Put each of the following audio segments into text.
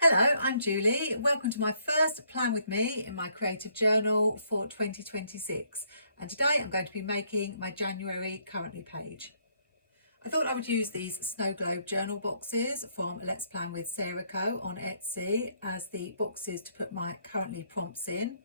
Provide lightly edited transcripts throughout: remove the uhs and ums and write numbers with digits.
Hello, I'm Julie. Welcome to my first plan with me in my creative journal for 2026. And today I'm going to be making my January currently page. I thought I would use these snow globe journal boxes from Let's Plan with Sarah Co on Etsy as the boxes to put my currently prompts in.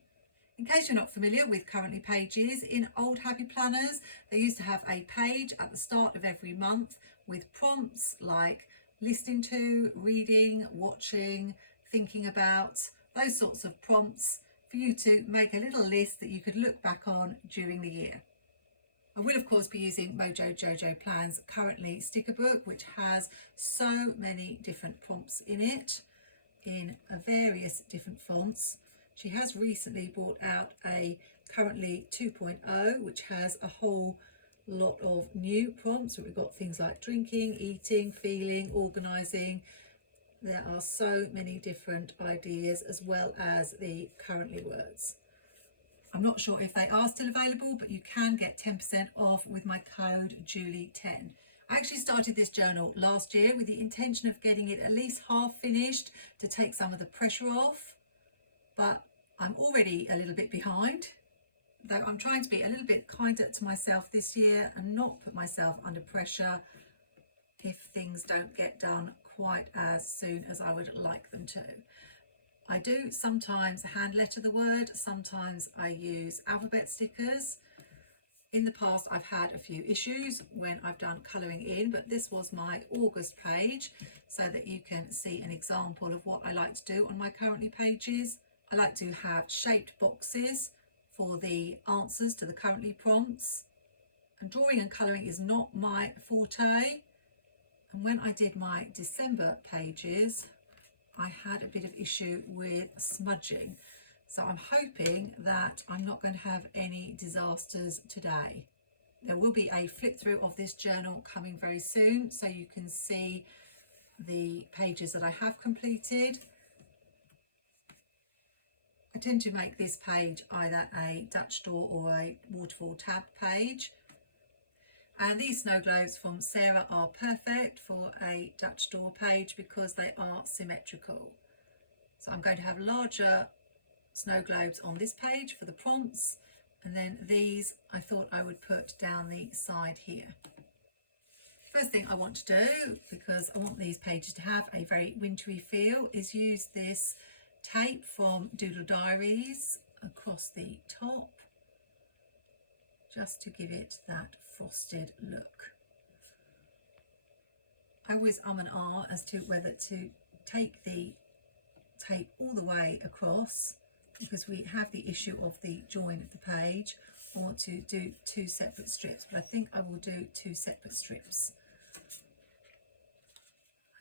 In case you're not familiar with currently pages, in old happy planners, they used to have a page at the start of every month with prompts like listening to, reading, watching, thinking about, those sorts of prompts for you to make a little list that you could look back on during the year. I will of course be using MojoJojoPlans currently sticker book, which has so many different prompts in it in various different fonts. She has recently brought out a currently 2.0, which has a whole lot of new prompts. We've got things like drinking, eating, feeling, organising. There are so many different ideas, as well as the currently words. I'm not sure if they are still available, but you can get 10% off with my code Julie10. I actually started this journal last year with the intention of getting it at least half finished to take some of the pressure off, but I'm already a little bit behind. Though I'm trying to be a little bit kinder to myself this year and not put myself under pressure if things don't get done quite as soon as I would like them to. I do sometimes hand letter the word, sometimes I use alphabet stickers. In the past I've had a few issues when I've done colouring in, but this was my August page so that you can see an example of what I like to do on my currently pages. I like to have shaped boxes for the answers to the currently prompts, and drawing and colouring is not my forte. And when I did my December pages, I had a bit of issue with smudging, so I'm hoping that I'm not going to have any disasters today. There will be a flip through of this journal coming very soon, so you can see the pages that I have completed. I tend to make this page either a Dutch door or a waterfall tab page. And these snow globes from Sarah are perfect for a Dutch door page because they are symmetrical. So I'm going to have larger snow globes on this page for the prompts, and then these I thought I would put down the side here. First thing I want to do, because I want these pages to have a very wintry feel, is use this tape from Doodle Diarys across the top, just to give it that frosted look. I always and ah as to whether to take the tape all the way across, because we have the issue of the join of the page, or to do two separate strips, but I think I will do two separate strips.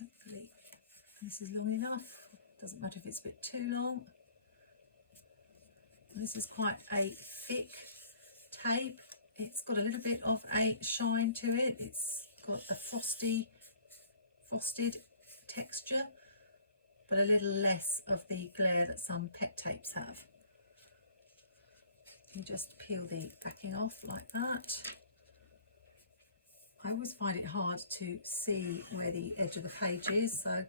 Hopefully this is long enough. Doesn't matter if it's a bit too long. This is quite a thick tape. It's got a little bit of a shine to it. It's got a frosted texture, but a little less of the glare that some pet tapes have. You just peel the backing off like that. I always find it hard to see where the edge of the page is, so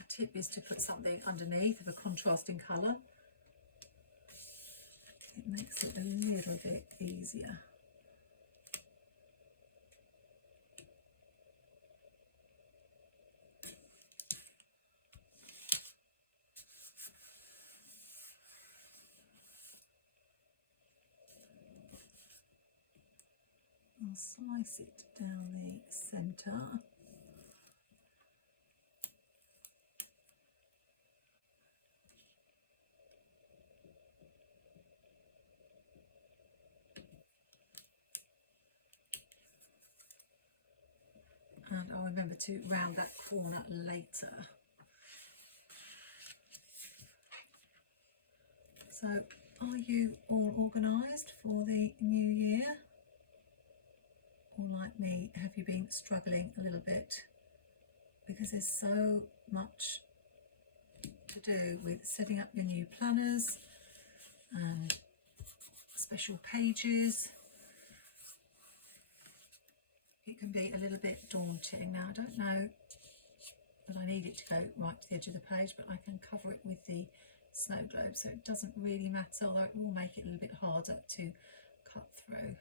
a tip is to put something underneath of a contrasting colour. It makes it a little bit easier. I'll slice it down the centre. And I'll remember to round that corner later. So, are you all organised for the new year? Or like me, have you been struggling a little bit? Because there's so much to do with setting up your new planners and special pages. It can be a little bit daunting. Now, I don't know that I need it to go right to the edge of the page, but I can cover it with the snow globe, so it doesn't really matter, although it will make it a little bit harder to cut through.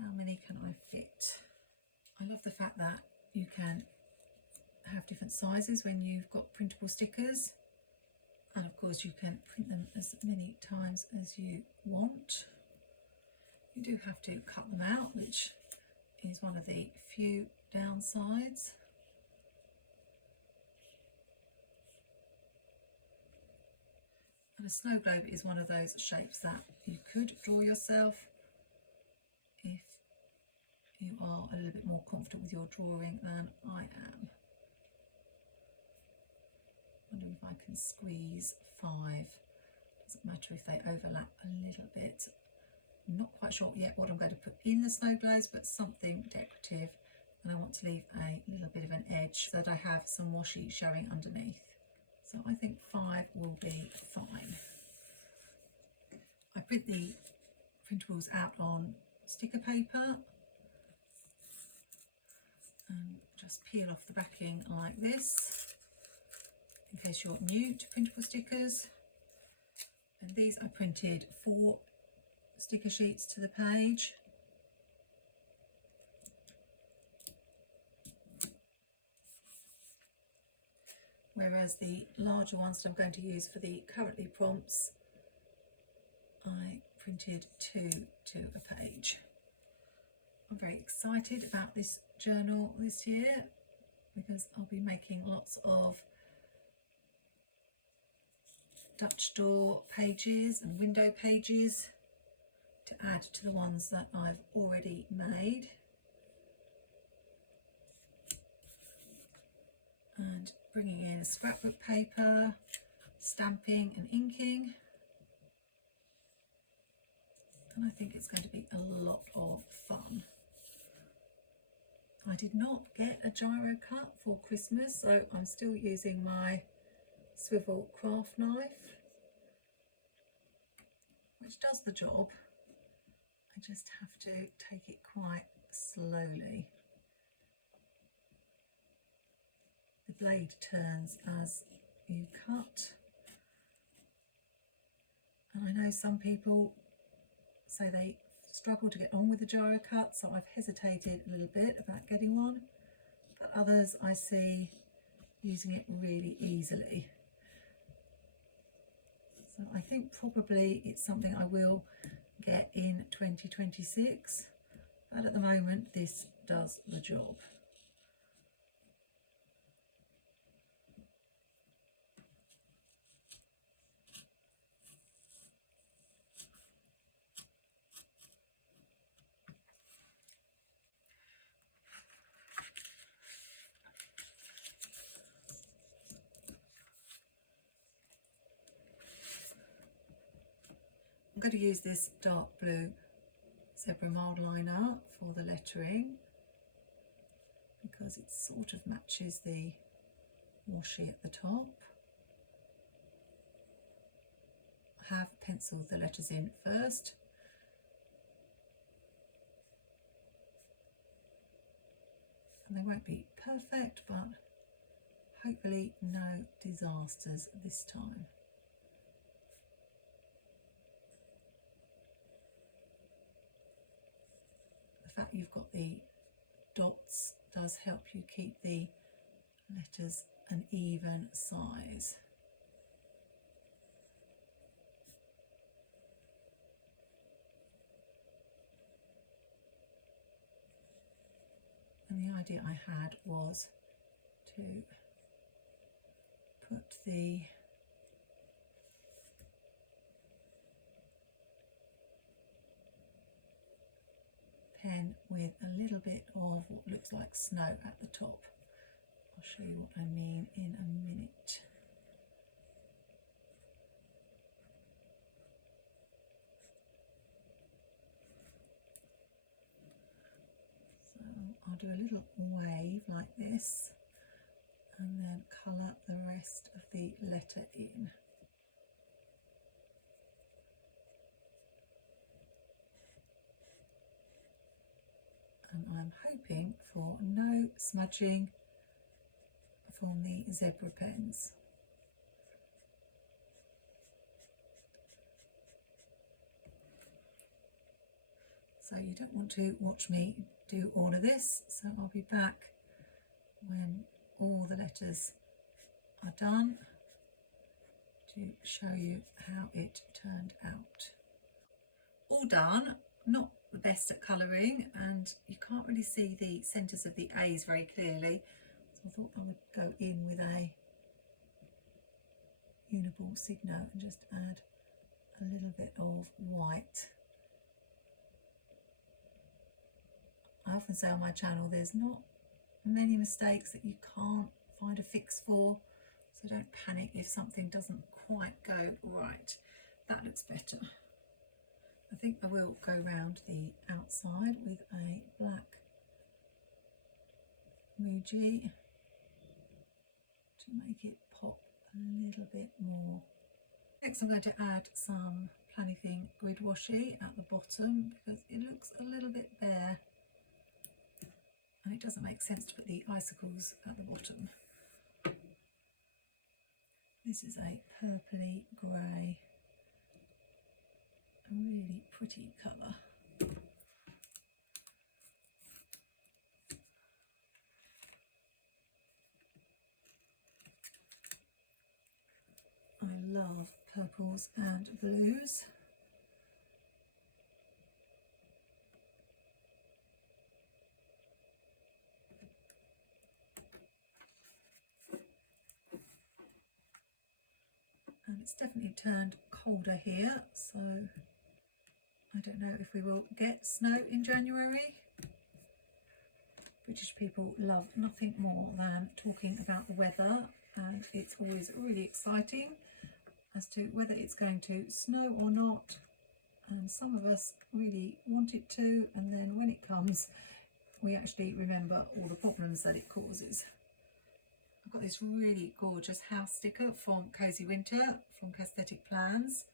How many can I fit? I love the fact that you can have different sizes when you've got printable stickers, and of course you can print them as many times as you want. You do have to cut them out, which is one of the few downsides. And a snow globe is one of those shapes that you could draw yourself if you are a little bit more confident with your drawing than I am. Wondering if I can squeeze 5. Doesn't matter if they overlap a little bit. I'm not quite sure yet what I'm going to put in the snow globes, but something decorative, and I want to leave a little bit of an edge so that I have some washi showing underneath. So I think 5 will be fine. I print the printables out on sticker paper and just peel off the backing like this, in case you're new to printable stickers. And these I printed 4 sticker sheets to the page. Whereas the larger ones that I'm going to use for the currently prompts, I printed 2 to a page. I'm very excited about this journal this year because I'll be making lots of Dutch door pages and window pages to add to the ones that I've already made. And bringing in scrapbook paper, stamping and inking. And I think it's going to be a lot of fun. I did not get a gyro cut for Christmas, so I'm still using my swivel craft knife, which does the job. I just have to take it quite slowly. The blade turns as you cut, and I know some people say they struggle to get on with the gyro cut, so I've hesitated a little bit about getting one, but others I see using it really easily. So I think probably it's something I will get in 2026, but at the moment this does the job. I'm going to use this dark blue zebra mild liner for the lettering because it sort of matches the washi at the top. I have penciled the letters in first. And they won't be perfect, but hopefully no disasters this time. The fact you've got the dots does help you keep the letters an even size. And the idea I had was to put the pen with a little bit of what looks like snow at the top. I'll show you what I mean in a minute. So I'll do a little wave like this and then colour the rest of the letter in. And I'm hoping for no smudging from the zebra pens. So you don't want to watch me do all of this, so I'll be back when all the letters are done to show you how it turned out. All done. Not the best at colouring, and you can't really see the centres of the A's very clearly, so I thought I would go in with a Uniball Signo and just add a little bit of white. I often say on my channel there's not many mistakes that you can't find a fix for, so don't panic if something doesn't quite go right. That looks better. I think I will go round the outside with a black Muji to make it pop a little bit more. Next I'm going to add some Planything grid washi at the bottom because it looks a little bit bare and it doesn't make sense to put the icicles at the bottom. This is a purpley grey, a really pretty colour. I love purples and blues. And it's definitely turned colder here, so I don't know if we will get snow in January. British people love nothing more than talking about the weather, and it's always really exciting as to whether it's going to snow or not, and some of us really want it to, and then when it comes we actually remember all the problems that it causes. I've got this really gorgeous house sticker from Cozy Winter from Cassthetic Plans.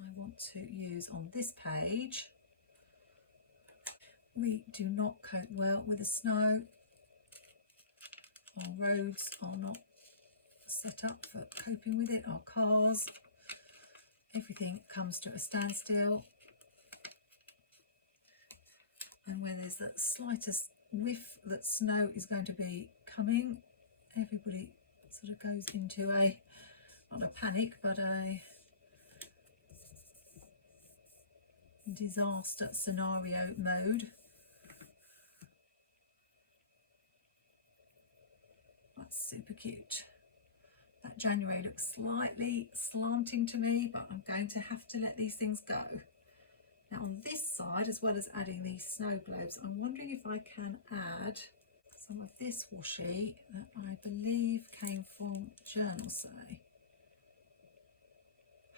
I want to use on this page. We do not cope well with the snow. Our roads are not set up for coping with it. Our cars, everything comes to a standstill. And where there's the slightest whiff that snow is going to be coming, everybody sort of goes into a, not a panic, but a disaster scenario mode. That's super cute. That January looks slightly slanting to me, but I'm going to have to let these things go. Now on this side, as well as adding these snow globes, I'm wondering if I can add some of this washi that I believe came from Journal Say.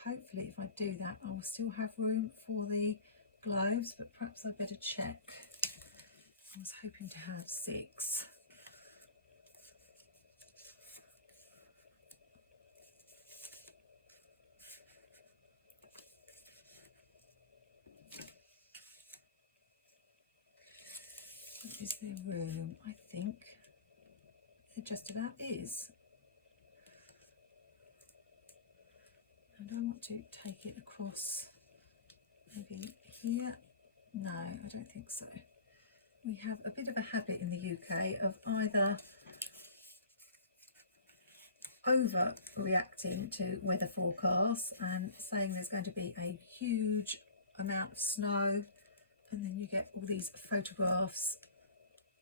Hopefully if I do that I will still have room for the globes, but perhaps I'd better check. I was hoping to have 6. Is there room? I think it just about is. And I want to take it across maybe here. No, I don't think so. We have a bit of a habit in the UK of either overreacting to weather forecasts and saying there's going to be a huge amount of snow, and then you get all these photographs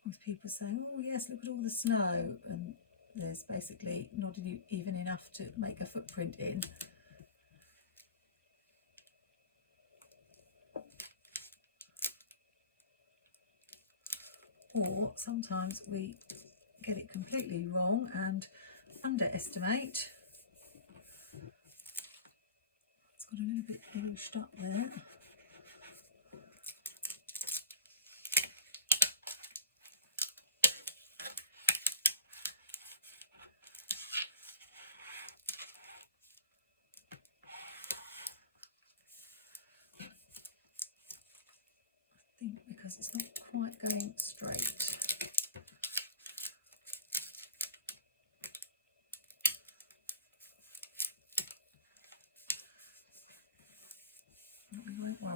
with people saying, oh yes, look at all the snow, and there's basically not even enough to make a footprint in. Or sometimes we get it completely wrong and underestimate. It's got a little bit bunched up there. Because it's not quite going straight.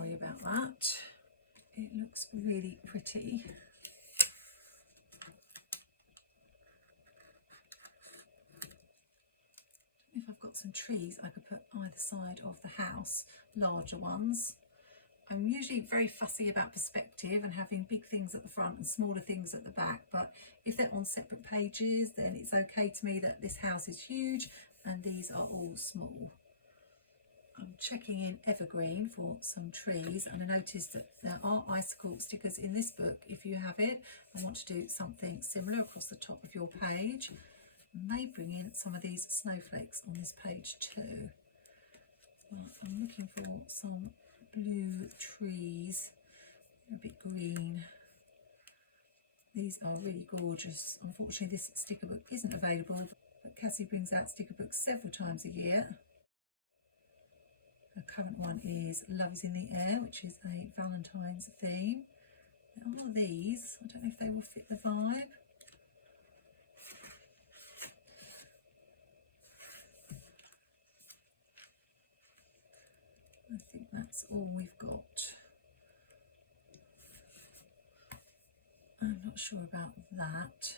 sorry about that. It looks really pretty. If I've got some trees I could put either side of the house, larger ones. I'm usually very fussy about perspective and having big things at the front and smaller things at the back, but if they're on separate pages then it's okay to me that this house is huge and these are all small. I'm checking in Evergreen for some trees, and I noticed that there are icicle stickers in this book. If you have it and want to do something similar across the top of your page, I may bring in some of these snowflakes on this page too. Well, I'm looking for some blue trees, a bit green. These are really gorgeous. Unfortunately this sticker book isn't available, but Cassie brings out sticker books several times a year. Her current one is Love is in the Air, which is a Valentine's theme. There are these, I don't know if they will fit the vibe. I think that's all we've got. I'm not sure about that.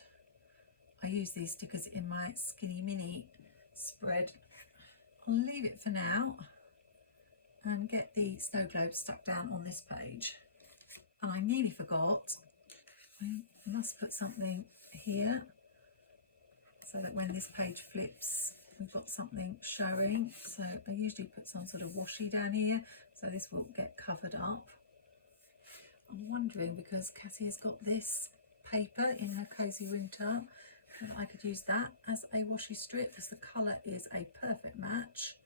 I use these stickers in my Skinny Mini spread. I'll leave it for now and get the snow globes stuck down on this page. And I nearly forgot, I must put something here so that when this page flips we've got something showing. So I usually put some sort of washi down here so this will get covered up. I'm wondering, because Cassie has got this paper in her Cozy Winter, if I could use that as a washi strip, as the colour is a perfect match.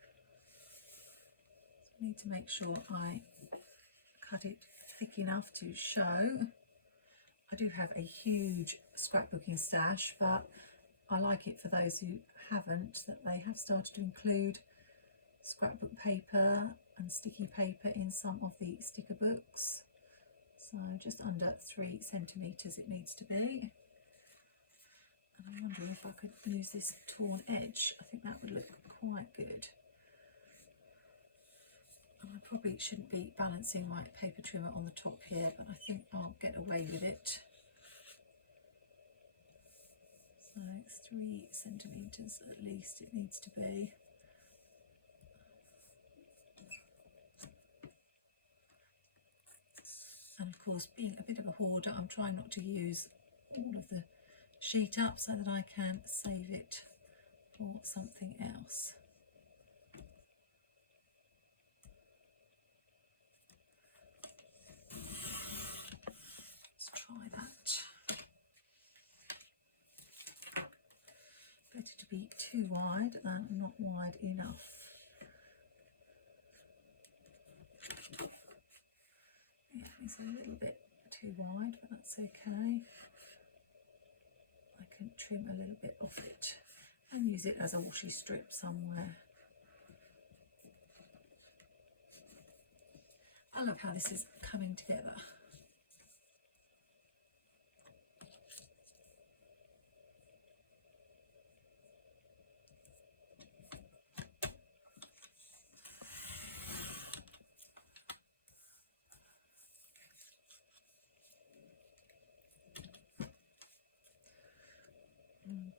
So I need to make sure I cut it thick enough to show. I do have a huge scrapbooking stash, but I like it for those who haven't, that they have started to include scrapbook paper and sticky paper in some of the sticker books. So just under 3 centimetres it needs to be. And I'm wondering if I could use this torn edge. I think that would look quite good. And I probably shouldn't be balancing my paper trimmer on the top here, but I think I'll get away with it. So it's 3 centimetres at least it needs to be. And of course, being a bit of a hoarder, I'm trying not to use all of the sheet up so that I can save it for something else. Let's try that. Better to be too wide than not wide enough. Yeah, it's a little bit too wide, but that's okay. I can trim a little bit off it and use it as a washi strip somewhere. I love how this is coming together.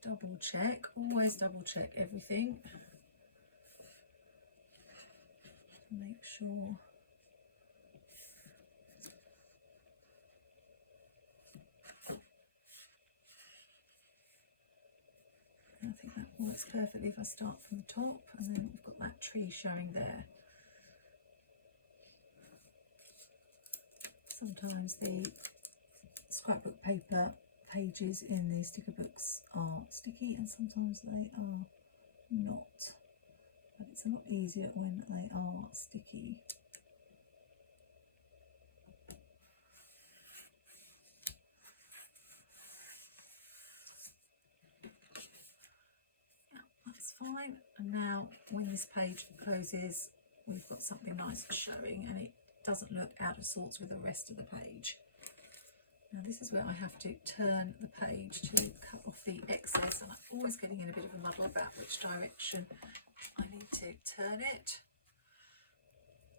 Double check, always double check everything. Make sure. I think that works perfectly if I start from the top, and then we've got that tree showing there. Sometimes the scrapbook paper pages in the sticker books are sticky and sometimes they are not, but it's a lot easier when they are sticky. Yeah, that's fine. And now when this page closes we've got something nice showing and it doesn't look out of sorts with the rest of the page. Now this is where I have to turn the page to cut off the excess, and I'm always getting in a bit of a muddle about which direction I need to turn it.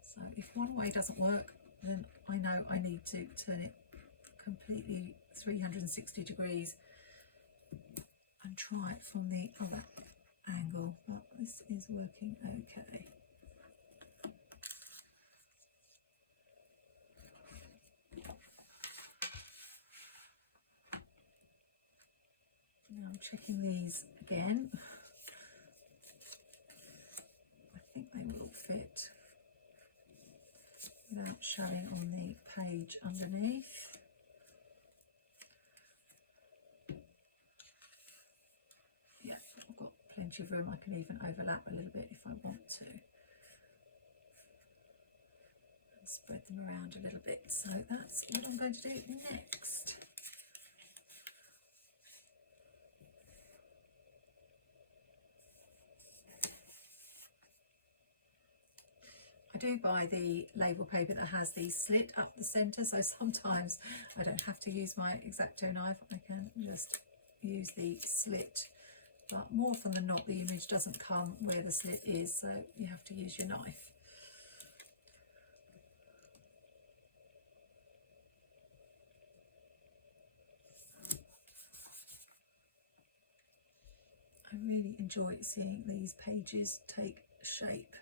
So So if one way doesn't work, then I know I need to turn it completely 360 degrees and try it from the other angle, but this is working okay. Now I'm checking these again. I think they will fit without showing on the page underneath. Yeah, I've got plenty of room. I can even overlap a little bit if I want to. And spread them around a little bit. So that's what I'm going to do next. I do buy the label paper that has the slit up the centre, so sometimes I don't have to use my X-Acto knife, I can just use the slit, but more often than not the image doesn't come where the slit is, so you have to use your knife. I really enjoy seeing these pages take shape.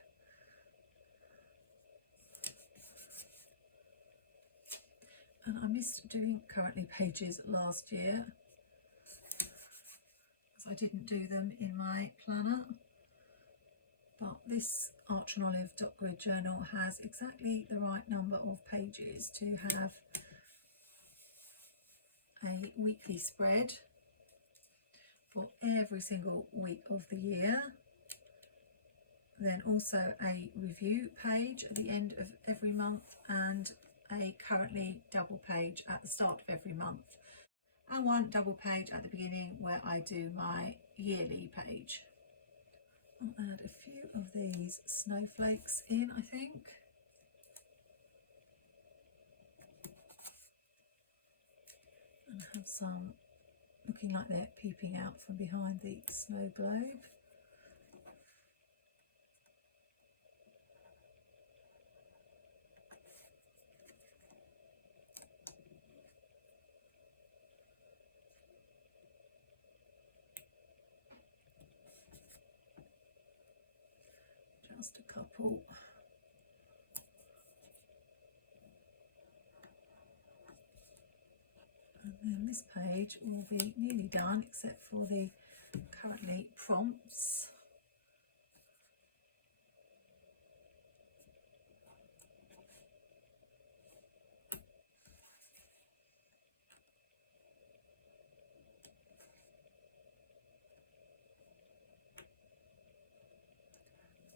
And I missed doing currently pages last year because I didn't do them in my planner. But this Arch and Olive dot grid journal has exactly the right number of pages to have a weekly spread for every single week of the year. Then also a review page at the end of every month and a currently double page at the start of every month, and one double page at the beginning where I do my yearly page. I'll add a few of these snowflakes in, I think. And have some looking like they're peeping out from behind the snow globe. Just a couple. And then this page will be nearly done except for the currently prompts.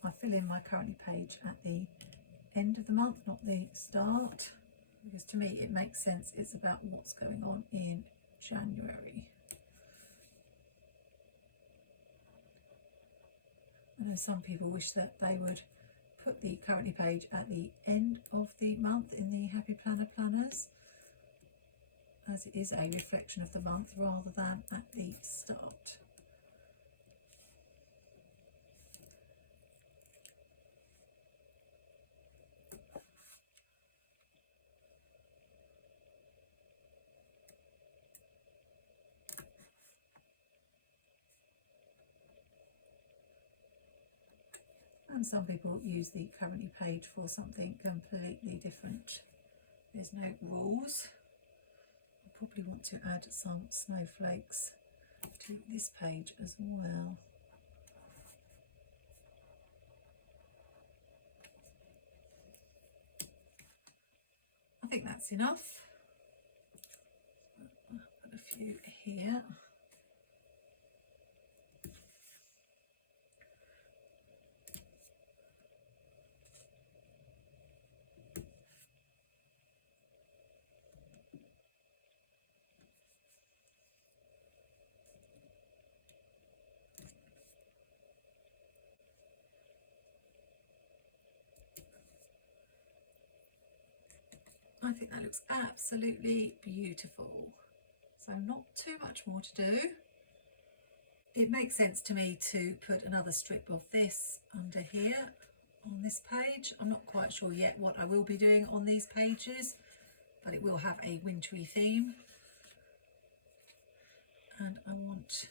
I fill in my currently page at the end of the month, not the start, because to me it makes sense. It's about what's going on in January. I know some people wish that they would put the currently page at the end of the month in the Happy Planner planners, as it is a reflection of the month rather than at the start. And some people use the currently page for something completely different. There's no rules. I probably want to add some snowflakes to this page as well. I think that's enough. I'll put a few here. I think that looks absolutely beautiful. So not too much more to do. It makes sense to me to put another strip of this under here on this page. I'm not quite sure yet what I will be doing on these pages, but it will have a wintry theme, and I want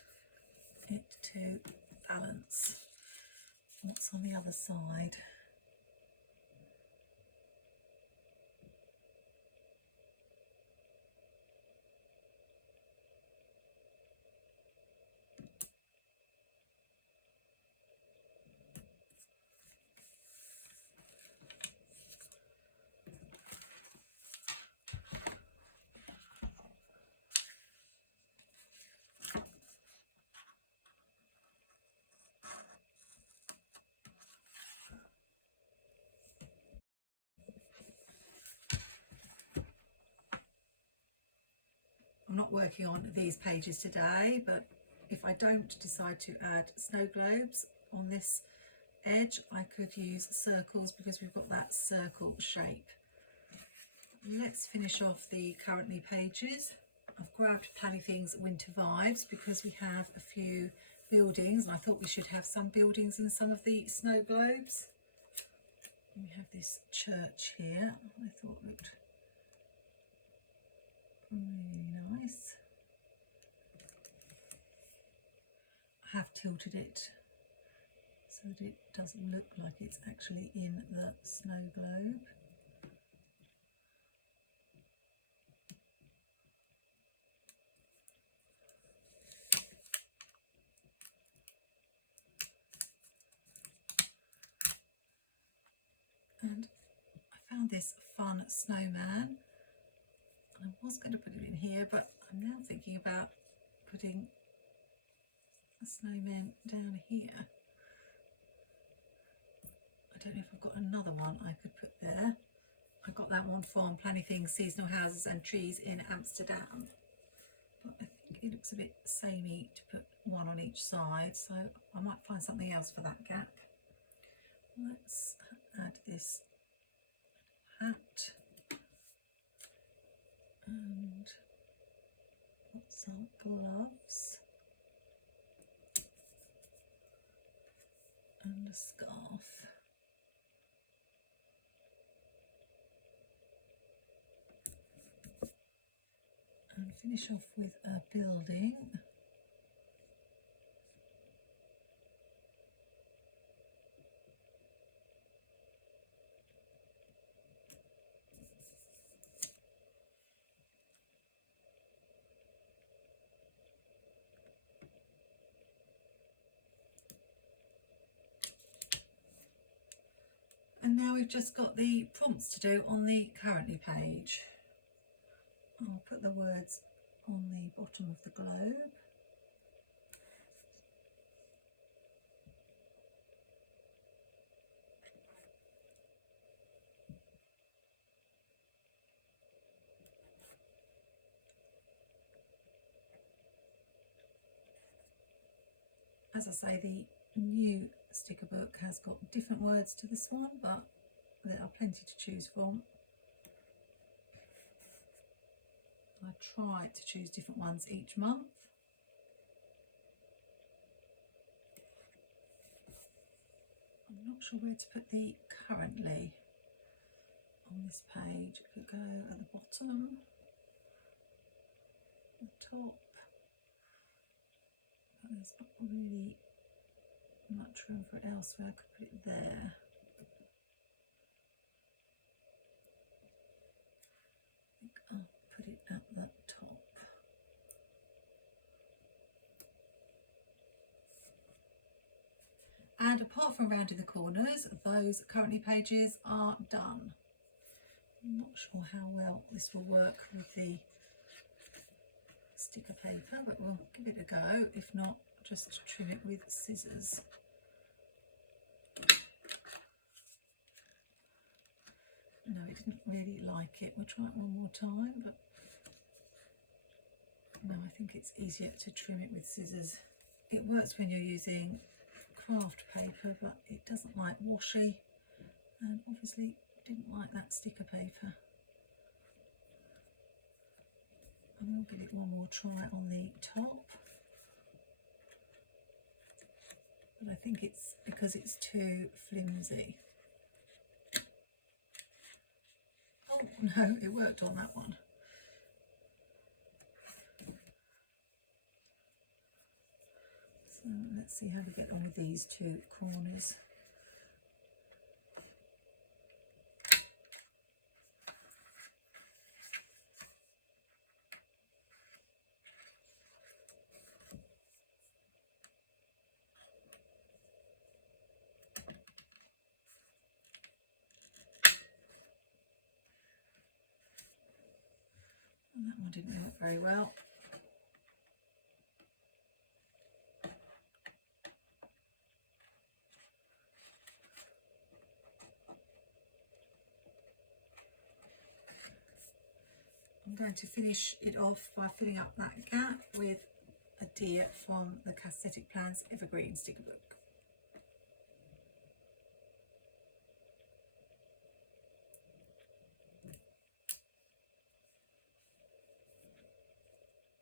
it to balance what's on the other side. I'm not working on these pages today, but if I don't decide to add snow globes on this edge, I could use circles because we've got that circle shape. Let's finish off the currently pages. I've grabbed Planything's Winter Vibes because we have a few buildings, and I thought we should have some buildings in some of the snow globes. We have this church here, I thought looked really nice. I have tilted it so that it doesn't look like it's actually in the snow globe. And I found this fun snowman. I was going to put it in here, but I'm now thinking about putting a snowman down here. I don't know if I've got another one I could put there. I got that one from Planything Seasonal Houses and Trees in Amsterdam. But I think it looks a bit samey to put one on each side, so I might find something else for that gap. Let's add this hat and some gloves and a scarf. And finish off with a building. And now we've just got the prompts to do on the currently page. I'll put the words on the bottom of the globe. As I say, the new sticker book has got different words to this one, but there are plenty to choose from. I try to choose different ones each month. I'm not sure where to put the currently on this page. It could go at the bottom, the top, but there's not really much room for it elsewhere. I could put it there. I think I'll put it at the top. And apart from rounding the corners, those currently pages are done. I'm not sure how well this will work with the sticker paper, but we'll give it a go. If not, just trim it with scissors. No, it didn't really like it. We'll try it one more time, but no, I think it's easier to trim it with scissors. It works when you're using craft paper, but it doesn't like washi, and obviously didn't like that sticker paper. And we'll give it one more try on the top, but I think it's because it's too flimsy. no, it worked on that one. So let's see how we get on with these two corners. That one didn't work very well. I'm going to finish it off by filling up that gap with a deer from the Cassthetic Plans Evergreen sticker book.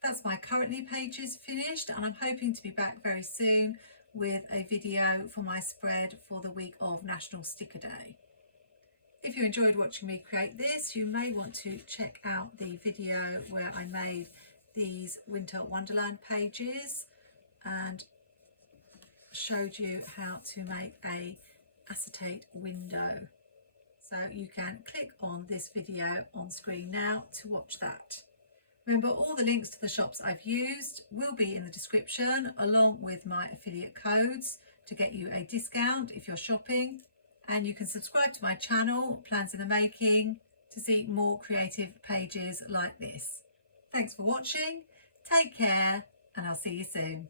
That's my currently pages finished, and I'm hoping to be back very soon with a video for my spread for the week of National Sticker Day. If you enjoyed watching me create this, you may want to check out the video where I made these Winter Wonderland pages and showed you how to make a acetate window. So you can click on this video on screen now to watch that. Remember, all the links to the shops I've used will be in the description, along with my affiliate codes to get you a discount if you're shopping. And you can subscribe to my channel, Plans in the Making, to see more creative pages like this. Thanks for watching, take care, and I'll see you soon.